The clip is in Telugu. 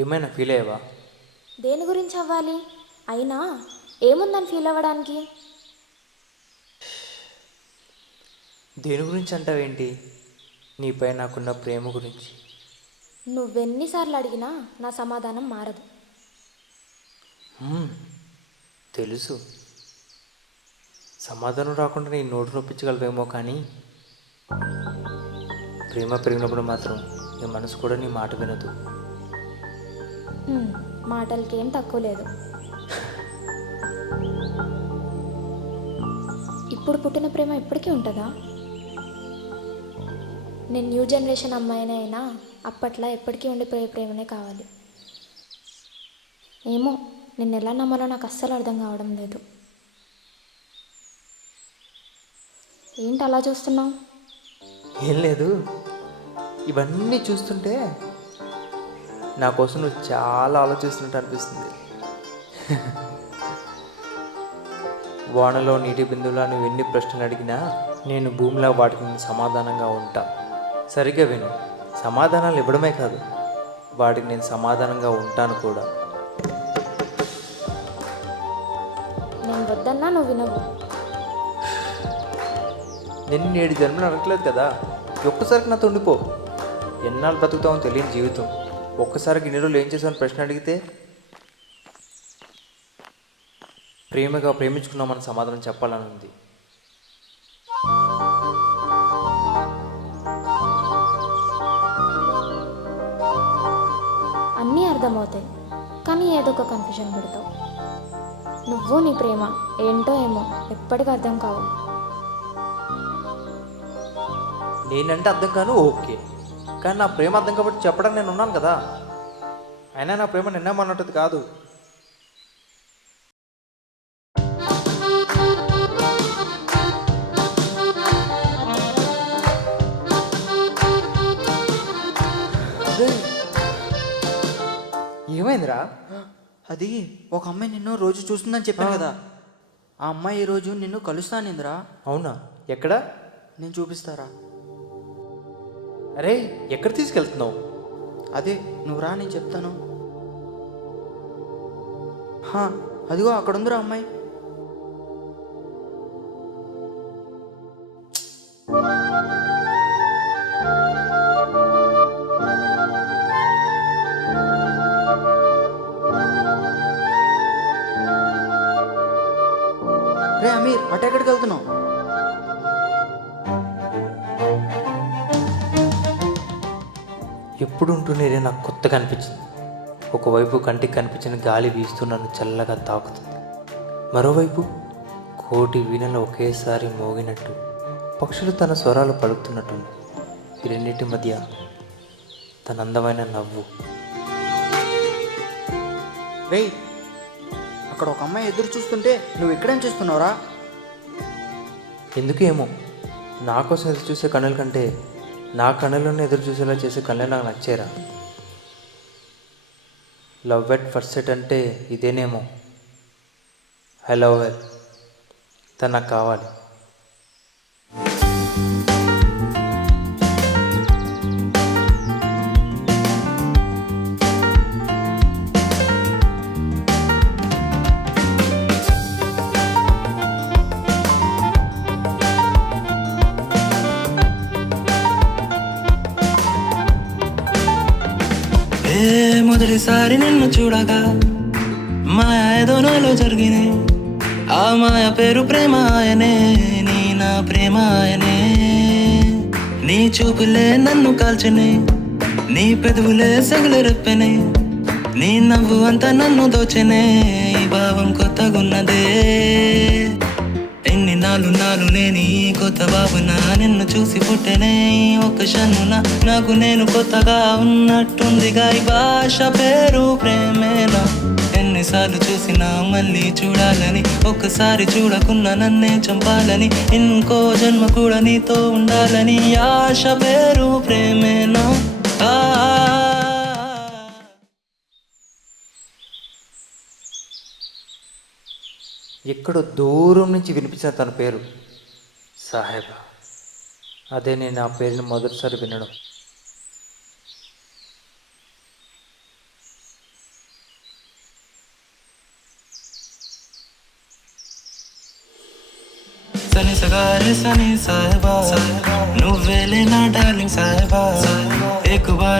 ఏమైనా ఫీల్ అయ్యావా? దేని గురించి అవ్వాలి? అయినా ఏముందని ఫీల్ అవ్వడానికి? దేని గురించి అంటావేంటి? నీపై నాకున్న ప్రేమ గురించి. నువ్వెన్నిసార్లు అడిగినా నా సమాధానం మారదు. తెలుసు, సమాధానం రాకుండా నీ నోటు నొప్పించగలవేమో, కానీ ప్రేమ పెరిగినప్పుడు మాత్రం నీ మనసు కూడా నీ మాట వినదు. మాటలకేం తక్కువ లేదు. ఇప్పుడు పుట్టిన ప్రేమ ఎప్పటికీ ఉంటుందా? నేను న్యూ జనరేషన్ అమ్మాయినే అయినా అప్పట్లో ఎప్పటికీ ఉండిపోయే ప్రేమనే కావాలి. ఏమో, నిన్ను ఎలా నమ్మాలో నాకు అస్సలు అర్థం కావడం లేదు. ఏంటి అలా చూస్తున్నావు? ఏం లేదు, ఇవన్నీ చూస్తుంటే నా కోసం నువ్వు చాలా ఆలోచిస్తున్నట్టు అనిపిస్తుంది. వానలో నీటి బిందువులా నువ్వు ఎన్ని ప్రశ్నలు అడిగినా నేను భూమిలో వాటికి సమాధానంగా ఉంటా. సరిగ్గా విను, సమాధానాలు ఇవ్వడమే కాదు, వాటికి నేను సమాధానంగా ఉంటాను కూడా. నేను వద్దన్నా నువ్వు వినవు. నేను 7 జన్మలు అడగలేదు కదా, ఒక్కసారికి నాతో ఉండిపో. ఎన్నాళ్ళు బ్రతుకుతామో తెలియని జీవితం, ఒక్కసారికి ఇన్ని రోజులు ఏం చేసామని ప్రశ్న అడిగితే ప్రేమగా ప్రేమించుకున్నామని సమాధానం చెప్పాలని ఉంది. అన్నీ అర్థమవుతాయి, కానీ ఏదో ఒక కన్ఫ్యూజన్ పెడతావు. నువ్వు నీ ప్రేమ ఏంటో ఏమో ఎప్పటికీ అర్థం కావు. నేనంటే అర్థం కాను, ఓకే, కానీ నా ప్రేమ అర్థం కాబట్టి చెప్పడానికి నేను ఉన్నాను కదా. అయినా నా ప్రేమ నిన్నమన్నట్టు కాదు. ఏమైందిరా? అది ఒక అమ్మాయి నిన్ను రోజు చూస్తుందని చెప్పాను కదా, ఆ అమ్మాయి ఈరోజు నిన్ను కలుస్తానిందిరా. అవునా? ఎక్కడ? నేను చూపిస్తారా. అరే, ఎక్కడ తీసుకెళ్తున్నావు? అదే, నువ్వు రా, నేను చెప్తాను. అదిగో అక్కడ ఉందిరా అమ్మాయి. రే అమీర్, అటు ఎక్కడికి వెళ్తున్నావు? ఎప్పుడు ఉంటూనే నాకు కొత్తగా అనిపించింది. ఒకవైపు కంటికి కనిపించిన గాలి వీస్తూ నన్ను చల్లగా తాకుతుంది, మరోవైపు కోటి వీణలు ఒకేసారి మోగినట్టు పక్షులు తన స్వరాలు పలుకుతున్నట్టుంది. ఈ రెండింటి మధ్య తన అందమైన నవ్వు. రేయ్, అక్కడ ఒక అమ్మాయి ఎదురు చూస్తుంటే నువ్వు ఇక్కడేం చేస్తున్నావురా? ఎందుకు ఏమో, నా కోసం ఎదురు చూసే కన్నుల కంటే నా కన్నులను ఎదురు చూసేలా చేసే కళ్ళు నాకు నచ్చేరా. లవ్ ఎట్ ఫస్ట్ సెట్ అంటే ఇదేనేమో. I love her. తను నాకు కావాలి. మొదటిసారి నిన్ను చూడగా మాయ ఏదో నాలో జరిగినే, ఆ మాయ పేరు ప్రేమ ఆయనే, నీ నా ప్రేమ ఆయనే. నీ చూపులే నన్ను కాల్చనే, నీ పెదవులే సెగలెరెప్పెనే, నీ నవ్వు అంతా నన్ను దోచెనే, ఈ భావం కొత్తగున్నదే. ఎన్ని నాలు లేని కొత్త బాబునా, నిన్ను చూసి పుట్టెనే ఒక్క క్షణున, నాకు నేను కొత్తగా ఉన్నట్టుందిగా. ఈ భాష పేరు ప్రేమేనా, ఎన్నిసార్లు చూసినా మళ్ళీ చూడాలని, ఒక్కసారి చూడకున్నా నన్నే చంపాలని, ఇంకో జన్మ కూడా నీతో ఉండాలని. ఆశ పేరు ప్రేమేనా. ఎక్కడో దూరం నుంచి వినిపించిన తన పేరు సాహెబా. అదే నేను ఆ పేరుని మొదటిసారి వినడం. సని సగారే సని సాహెబా, నువ్వేలే నా డార్లింగ్ సాహెబా. एक बार